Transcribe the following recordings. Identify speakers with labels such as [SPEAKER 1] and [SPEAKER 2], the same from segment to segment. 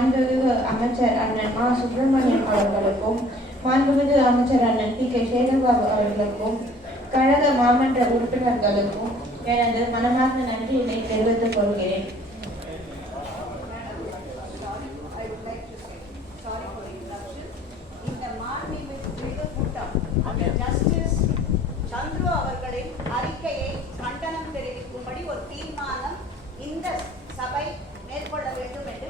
[SPEAKER 1] மாண்புமிகு அமைச்சர் அண்ணன் மா. சுப்பிரமணியன் அவர்களுக்கும் மாண்புமிகு அமைச்சர் அண்ணன் பி. கே. சேகர்பாபு அவர்களுக்கும் கழக மாமன்ற உறுப்பினர்களுக்கும் எனது மனமார்ந்த நன்றியினை தெரிவித்துக் கொள்கிறேன்.
[SPEAKER 2] அறிக்கையை கண்டனம் தெரிவிக்கும்படி ஒரு தீர்மானம் இந்த சபை மேற்கொள்ள வேண்டும் என்று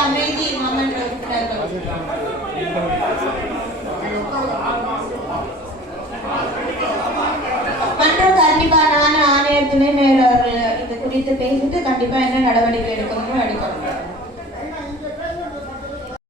[SPEAKER 3] அமைதி மாமன்ற உறுப்பினர்கள். மன்றம் கண்டிப்பா நான் ஆணையர் துணை மேயர் இது குறித்து பேசிட்டு கண்டிப்பா என்ன நடவடிக்கை எடுக்கும்